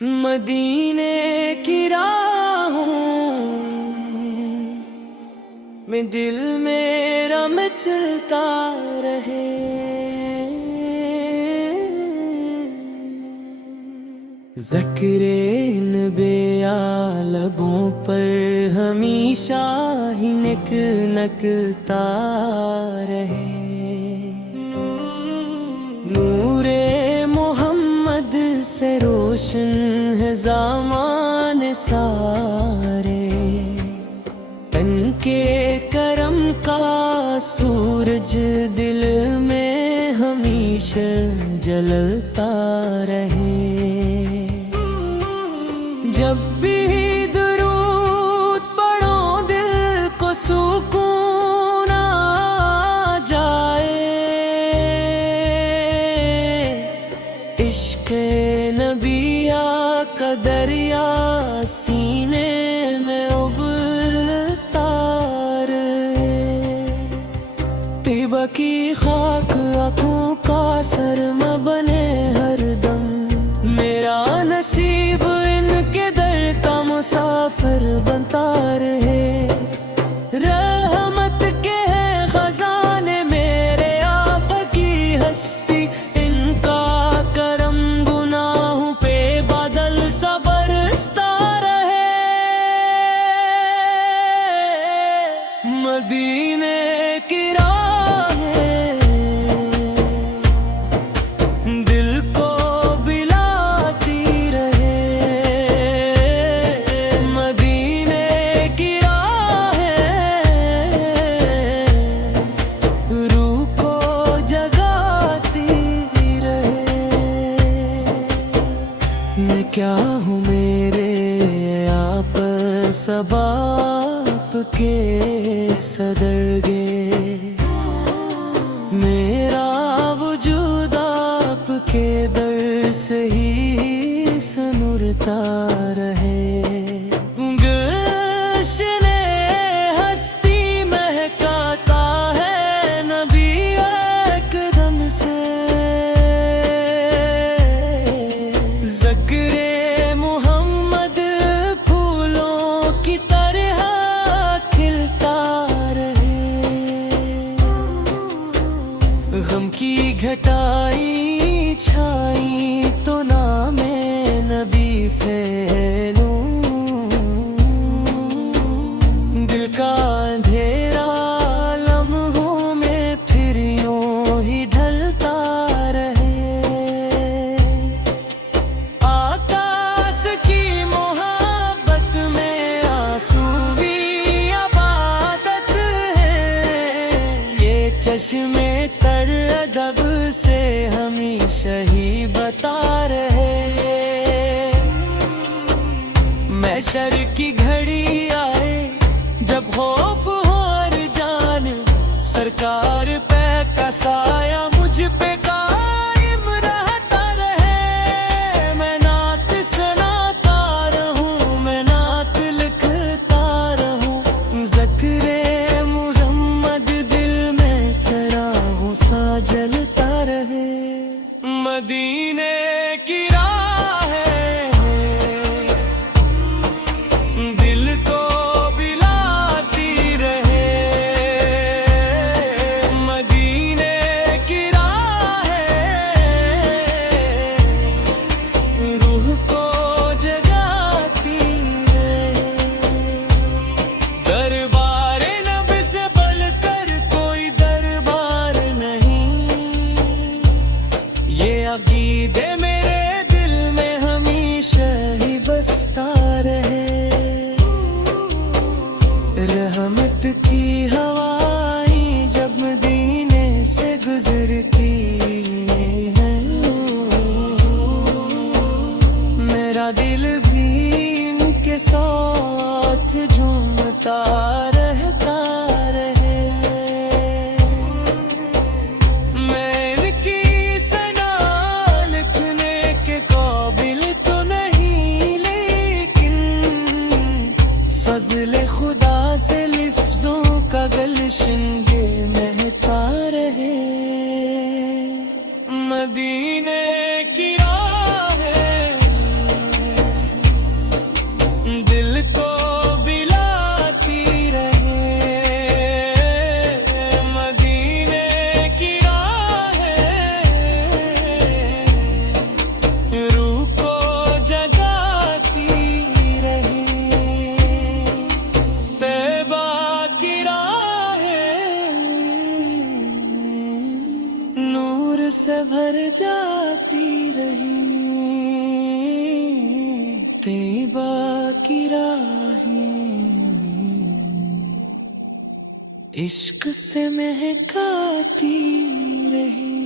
मदीने की राहों में दिल मेरा मचलता रहे। ज़िक्रे नबी लबों पर हमेशा ही निक नकता रहे। नूरे मोहम्मद से रोशन है ज़माने सारे। तन के करम का सूरज दिल में हमेशा जलता रहे। जब भी दुरूद पढ़ो दिल को सुकून आ जाए। इश्क़ नबिया का दरिया सीने में उबलता रहे। तिबा की खाक आँखों का सरमा बने हरदम। मेरा नसीब इनके दर का मुसाफिर बनता रहे। रहमत के है खजाने मेरे आप की हस्ती। इनका करम गुनाहों पे बादल सा बरसता रहे। मदीने की राहें दिल को बिलाती रहे। मदीने की राहें रूह को जगाती रहे। मैं क्या हूँ मेरे आप सबाब के सदरगे। मेरा वजूद आपके दर से ही सनुरता रहे। गुलशने हस्ती महकाता है नबी एकदम से। ज़िक्रे मोहम्मद फूलों की तरह खिलता रहे। गम की घटाई छाई तो नामे नबी फैलूं। दिल का अंधेरा लम्हों में फिर यूं ही ढलता रहे। आकाश की मोहब्बत में आंसू भी इबादत है। ये चश्मे तर अदब से हमेशा ही बता रहे। महशर की घड़ी आए जब खौफ हो हर जान। सरकार पे का साया मुझ पे कायम रहता रहे। मैं नात सुनाता रहूं, मैं नात लिखता रहूं। ज़िक्रे मुहम्मद दिल में चरागों सा जलता रहे। मदीने की राहें दिल को बिलाती रहे। मदीने की राहें रूह को जगाती रहे। दरबार नबी से बढ़कर कोई दरबार नहीं। ये अकीदे मेरे दिल में हमेशा ही बसता रहे। रहमत की हवाएं जब मदीने से गुजरती हैं। मेरा दिल भी इनके साथ झूमता रहता रहे। मैं इनकी सना लिखने के काबिल तो नहीं, लेकिन फज़्ल खुदा से लफ्ज़ों का गलशन ये महता रहे। मदीने की राहें जाती रही तैयबा की राहें, इश्क से महकाती रही।